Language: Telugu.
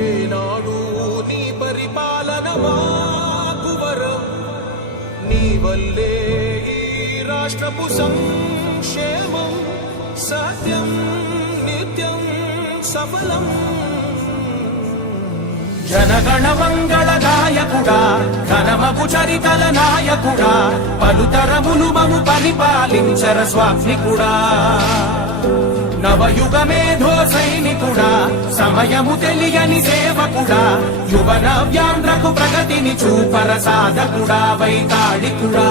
ఏనాడు నీ పరిపాలన మాకు వరం, నీ వల్లే ఈ రాష్ట్రపు సంక్షేమం సత్యం నిత్యం సఫలం. జనగణ మంగళ గాయకుడా, ఘనమగు చరితల నాయకుడా, పలుతరములు మము పరిపాలించర స్వామికుడా. నవయుగ మేధో సైనికుడా, సమయము తెలియని సేవకుడా, యువన వ్యాంధ్రకు ప్రగతిని చూపర సాధకుడా, వైతాళికుడా.